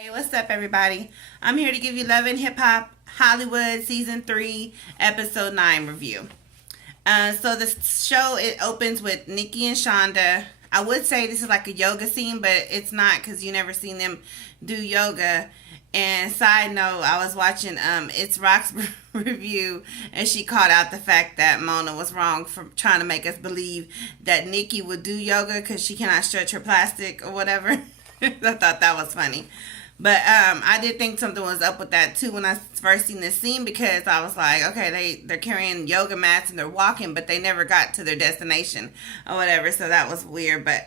Hey, what's up, everybody? I'm here to give you Love and Hip Hop Hollywood Season 3, Episode 9 review. So the show, it opens with Nikki and Shonda. I would say this is like a yoga scene, but it's not because you never seen them do yoga. And side note, I was watching It's Rock's review, and she called out the fact that Mona was wrong for trying to make us believe that Nikki would do yoga because she cannot stretch her plastic or whatever. I thought that was funny. But I did think something was up with that too when I first seen this scene, because I was like, okay, they're carrying yoga mats and they're walking, but they never got to their destination or whatever. So that was weird. But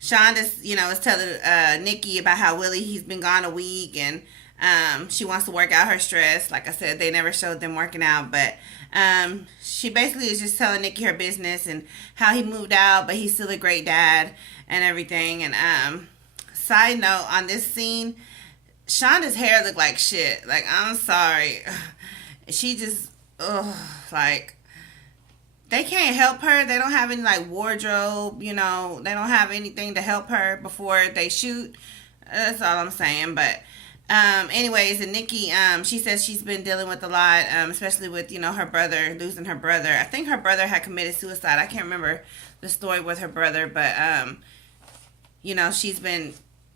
Shonda's, is telling Nikki about how Willie, he's been gone a week, and she wants to work out her stress. Like I said, they never showed them working out, but she basically is just telling Nikki her business and how he moved out, but he's still a great dad and everything. And side note on this scene, Shonda's hair looked like shit. Like, I'm sorry. She just, ugh, like, they can't help her. They don't have any, like, wardrobe, they don't have anything to help her before they shoot. That's all I'm saying. But, anyways, and Nikki, she says she's been dealing with a lot, especially with, her brother, losing her brother. I think her brother had committed suicide. I can't remember the story with her brother, but, she's been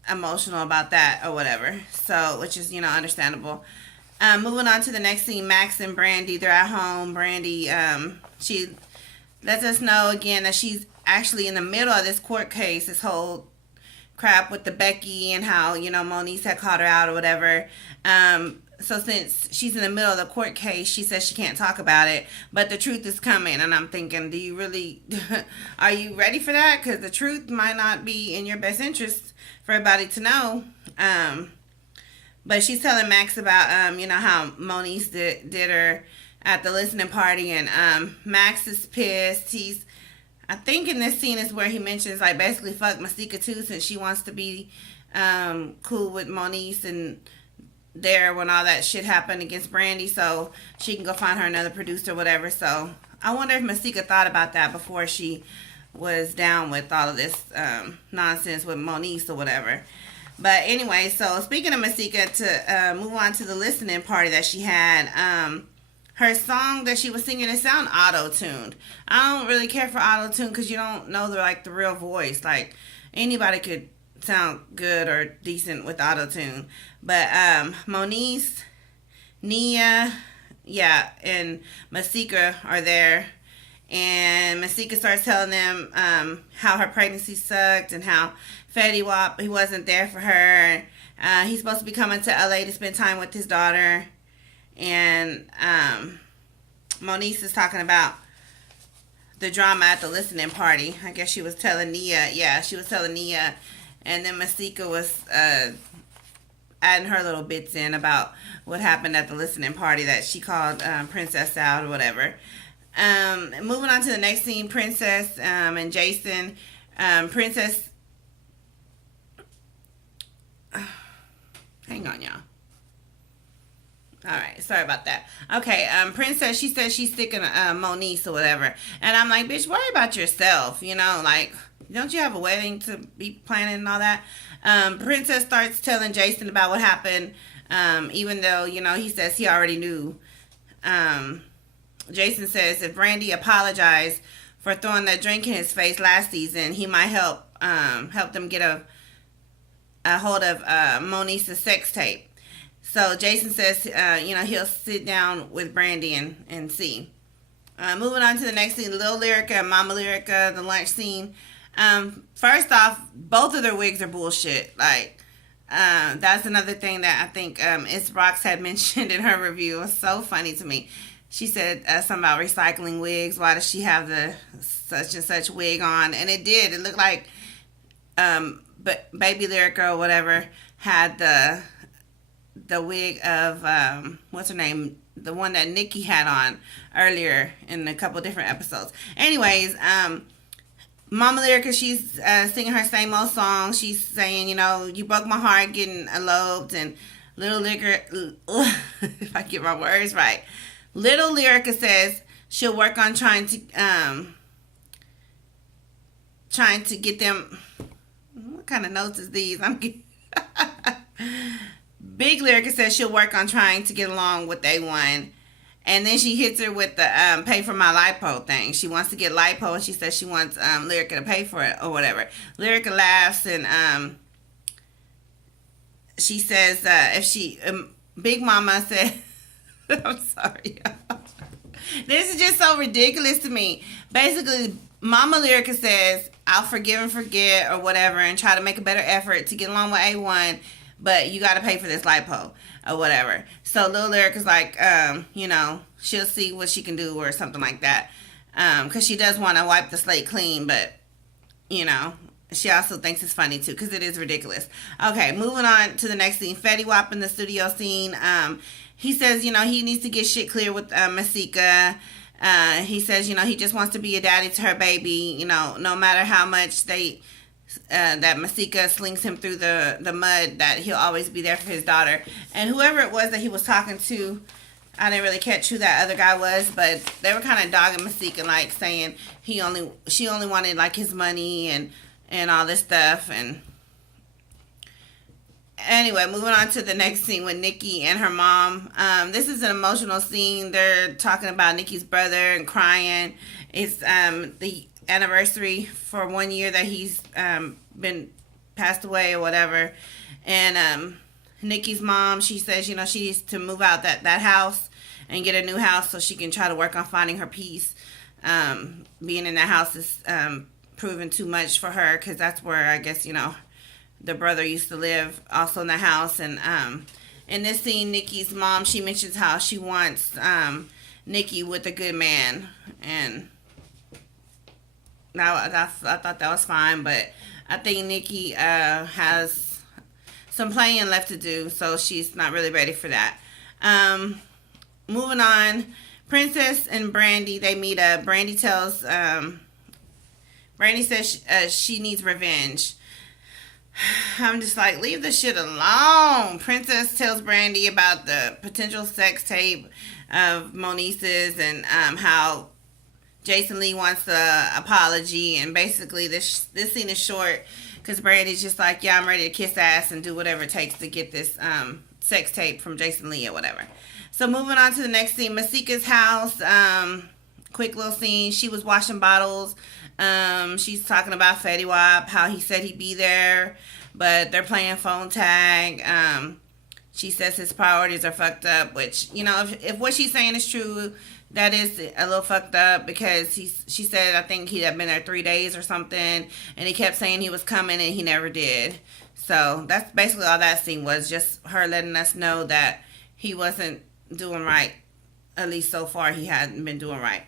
emotional about that or whatever. So, which is, understandable. Moving on to the next scene, Max and Brandy, they're at home. Brandy, she lets us know again that she's actually in the middle of this court case, this whole crap with the Becky and how, Moniece had caught her out or whatever. So since she's in the middle of the court case, she says she can't talk about it, but the truth is coming. And I'm thinking, do you really, are you ready for that? Because the truth might not be in your best interest for everybody to know. But she's telling Max about, how Moniece did her at the listening party, and Max is pissed. I think in this scene is where he mentions, like, basically fuck Masika too, since she wants to be cool with Moniece and there when all that shit happened against Brandy, so she can go find her another producer or whatever. So I wonder if Masika thought about that before she was down with all of this nonsense with Moniece or whatever. But anyway, so speaking of Masika, to move on to the listening party that she had, her song that she was singing, it sound auto-tuned. I don't really care for auto-tune because you don't know the real voice. Like, anybody could sound good or decent with auto-tune. But Moniece, Nia, yeah, and Masika are there. And Masika starts telling them how her pregnancy sucked and how Fetty Wap, he wasn't there for her. He's supposed to be coming to LA to spend time with his daughter. And Moniece is talking about the drama at the listening party. I guess she was telling Nia. Yeah, she was telling Nia. And then Masika was adding her little bits in about what happened at the listening party, that she called Princess out or whatever. Moving on to the next scene, Princess and Jason. Princess... hang on, y'all. Alright, sorry about that. Okay, Princess, she says she's sick of Moniece or whatever. And I'm like, bitch, worry about yourself. Like, don't you have a wedding to be planning and all that? Princess starts telling Jason about what happened, even though, he says he already knew. Jason says if Brandy apologized for throwing that drink in his face last season, he might help them get a hold of Moniece's sex tape. So Jason says, he'll sit down with Brandy and see. Moving on to the next scene, Lil Lyrica and Mama Lyrica, the lunch scene. First off, both of their wigs are bullshit. Like, that's another thing that I think It's Rox had mentioned in her review. It was so funny to me. She said something about recycling wigs. Why does she have the such and such wig on? And it did. It looked like but Baby Lyrica or whatever had the wig of what's her name, the one that Nikki had on earlier in a couple different episodes. Anyways, Mama Lyrica, she's singing her same old song. She's saying, you broke my heart getting eloped. And Little Lyrica, if I get my words right, Little Lyrica says she'll work on trying to get them. What kind of notes is these? I'm getting Big Lyrica says she'll work on trying to get along with A1. And then she hits her with the pay for my lipo thing. She wants to get lipo, and she says she wants Lyrica to pay for it or whatever. Lyrica laughs, and she says if she Big Mama said, I'm sorry, y'all. This is just so ridiculous to me. Basically, Mama Lyrica says, I'll forgive and forget or whatever and try to make a better effort to get along with A1, but you got to pay for this lipo or whatever. So Lil Lyrica's like, she'll see what she can do or something like that. Because she does want to wipe the slate clean, but, she also thinks it's funny too because it is ridiculous. Okay, moving on to the next scene. Fetty Wap in the studio scene. He says, he needs to get shit clear with Masika. He says, he just wants to be a daddy to her baby. No matter how much that Masika slings him through the mud, that he'll always be there for his daughter. And whoever it was that he was talking to, I didn't really catch who that other guy was, but they were kind of dogging Masika, like saying she only wanted like his money and all this stuff. And anyway, moving on to the next scene with Nikki and her mom. This is an emotional scene. They're talking about Nikki's brother and crying. It's the anniversary for 1 year that he's been passed away or whatever. And Nikki's mom, she says, she needs to move out that house and get a new house so she can try to work on finding her peace. Being in that house is proven too much for her because that's where I guess, the brother used to live also in the house. And in this scene, Nikki's mom, she mentions how she wants Nikki with a good man. And I thought that was fine, but I think Nikki has some playing left to do, so she's not really ready for that. Moving on, Princess and Brandy, they meet up. Brandy says she needs revenge. I'm just like, leave the shit alone. Princess tells Brandy about the potential sex tape of Moniece's and how Jason Lee wants an apology. And basically this scene is short because Brandy's just like, yeah, I'm ready to kiss ass and do whatever it takes to get this sex tape from Jason Lee or whatever. So moving on to the next scene, Masika's house. Quick little scene. She was washing bottles. She's talking about Fetty Wap, how he said he'd be there, but they're playing phone tag. She says his priorities are fucked up, which, if what she's saying is true, that is a little fucked up because she said, I think he had been there 3 days or something, and he kept saying he was coming and he never did. So that's basically all that scene was, just her letting us know that he wasn't doing right. At least so far, he hadn't been doing right.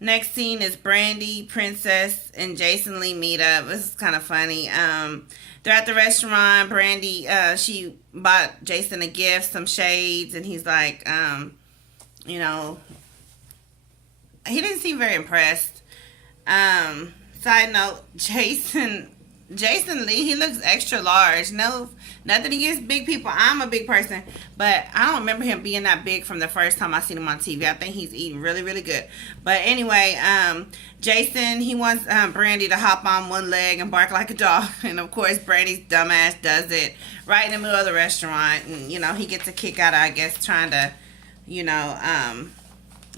Next scene is Brandy, Princess, and Jason Lee meet up. This is kind of funny. They're at the restaurant. Brandy, she bought Jason a gift, some shades, and he's like, he didn't seem very impressed. Side note, Jason Lee, he looks extra large. No, nothing against big people. I'm a big person, but I don't remember him being that big from the first time I seen him on TV. I think he's eating really, really good. But anyway, Jason, he wants Brandy to hop on one leg and bark like a dog. And of course, Brandy's dumbass does it right in the middle of the restaurant. And, he gets a kick out of, I guess, trying to,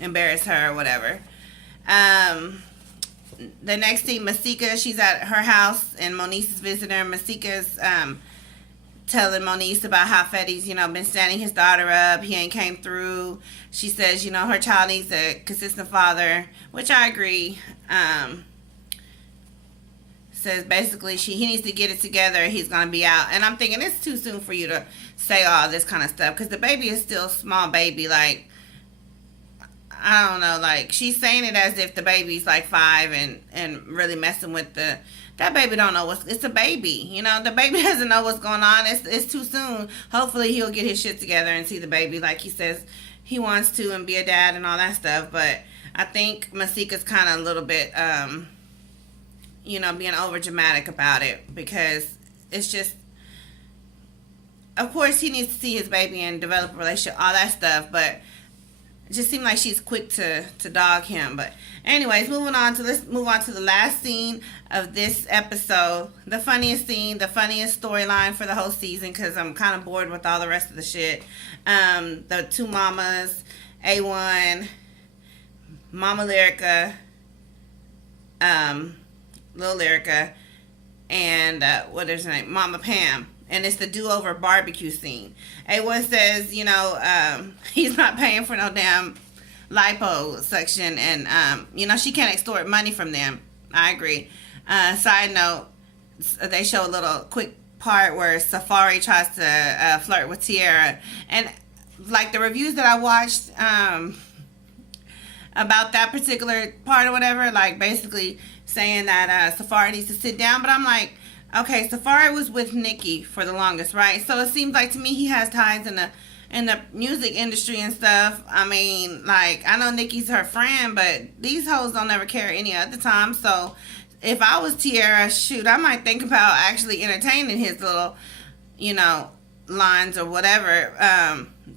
embarrass her or whatever. The next scene, Masika, she's at her house and Moniece is visiting her. Masika's telling Moniece about how Fetty's, been standing his daughter up. He ain't came through. She says, her child needs a consistent father, which I agree. Says basically he needs to get it together. He's going to be out. And I'm thinking it's too soon for you to say all this kind of stuff because the baby is still a small baby. Like, I don't know, like, she's saying it as if the baby's like 5 and really messing with that baby don't know it's a baby, the baby doesn't know what's going on. It's too soon. Hopefully he'll get his shit together and see the baby like he says he wants to and be a dad and all that stuff. But I think Masika's kind of a little bit, being over dramatic about it because it's just, of course he needs to see his baby and develop a relationship, all that stuff, but It just seemed like she's quick to dog him. But anyways, let's move on to the last scene of this episode. The funniest scene, the funniest storyline for the whole season, because I'm kind of bored with all the rest of the shit. The two mamas, A1, Mama Lyrica, Lil Lyrica, and what is her name? Mama Pam. And it's the do-over barbecue scene. A1 says, he's not paying for no damn liposuction, and she can't extort money from them. I agree. Side note, they show a little quick part where Safari tries to flirt with Tiara, and like the reviews that I watched about that particular part or whatever, like basically saying that Safari needs to sit down, but I'm like, okay, Safari was with Nicki for the longest, right? So it seems like to me he has ties in the music industry and stuff. I mean, like, I know Nicki's her friend, but these hoes don't ever care any other time. So if I was Tiara, shoot, I might think about actually entertaining his little, lines or whatever,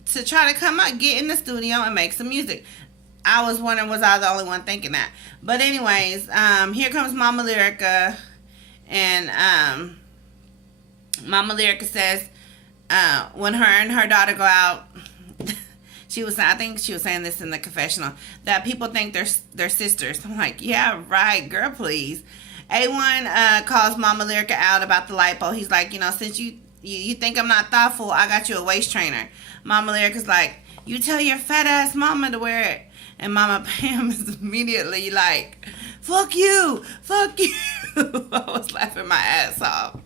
to try to come out, get in the studio and make some music. I was wondering, was I the only one thinking that? But anyways, here comes Mama Lyrica. And Mama Lyrica says, when her and her daughter go out, I think she was saying this in the confessional, that people think they're sisters. I'm like, yeah, right, girl, please. A1 calls Mama Lyrica out about the lipo. He's like, since you think I'm not thoughtful, I got you a waist trainer. Mama Lyrica's like, you tell your fat ass mama to wear it. And Mama Pam is immediately like, fuck you. I was laughing my ass off.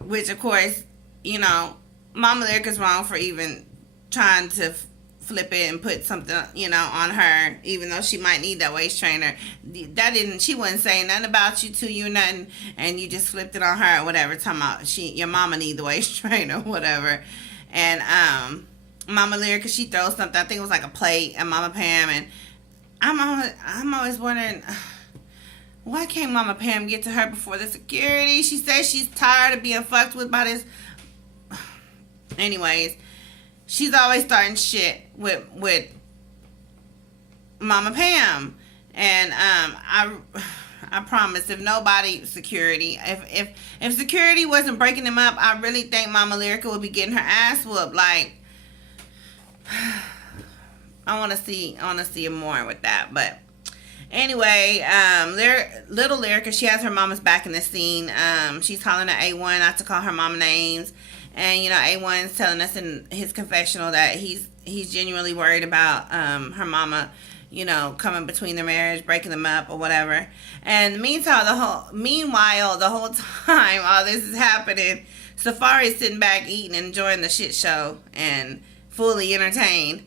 Which, of course, Mama Lyrica's wrong for even trying to flip it and put something, on her, even though she might need that waist trainer. She wasn't saying nothing about you to you, nothing, and you just flipped it on her or whatever, talking about your mama need the waist trainer or whatever. And, Mama Lyrica, she throws something, I think it was like a plate at Mama Pam, and I'm always wondering, why can't Mama Pam get to her before the security? She says she's tired of being fucked with by this. Anyways, she's always starting shit with Mama Pam. And I promise, if security wasn't breaking them up, I really think Mama Lyrica would be getting her ass whooped. Like, I want to see more with that. But anyway, little Lyrica, she has her mama's back in the scene. She's hollering at A1 not to call her mama names. And, A1's telling us in his confessional that he's genuinely worried about her mama, coming between their marriage, breaking them up or whatever. And meanwhile, the whole time all this is happening, Safari's sitting back eating and enjoying the shit show and fully entertained.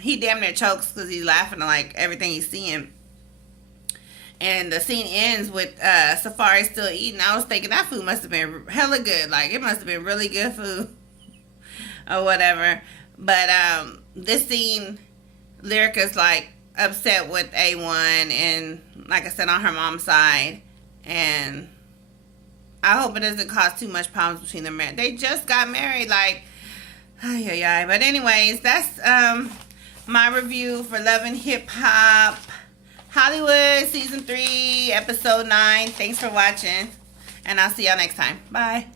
He damn near chokes because he's laughing at like everything he's seeing. And the scene ends with Safari still eating. I was thinking that food must have been hella good. Like, it must have been really good food or whatever. But this scene, Lyrica's like upset with A1 and, like I said, on her mom's side. And I hope it doesn't cause too much problems between them. They just got married, like, ay. But anyways, that's my review for Love and Hip Hop Hollywood Season 3, Episode 9. Thanks for watching, and I'll see y'all next time. Bye.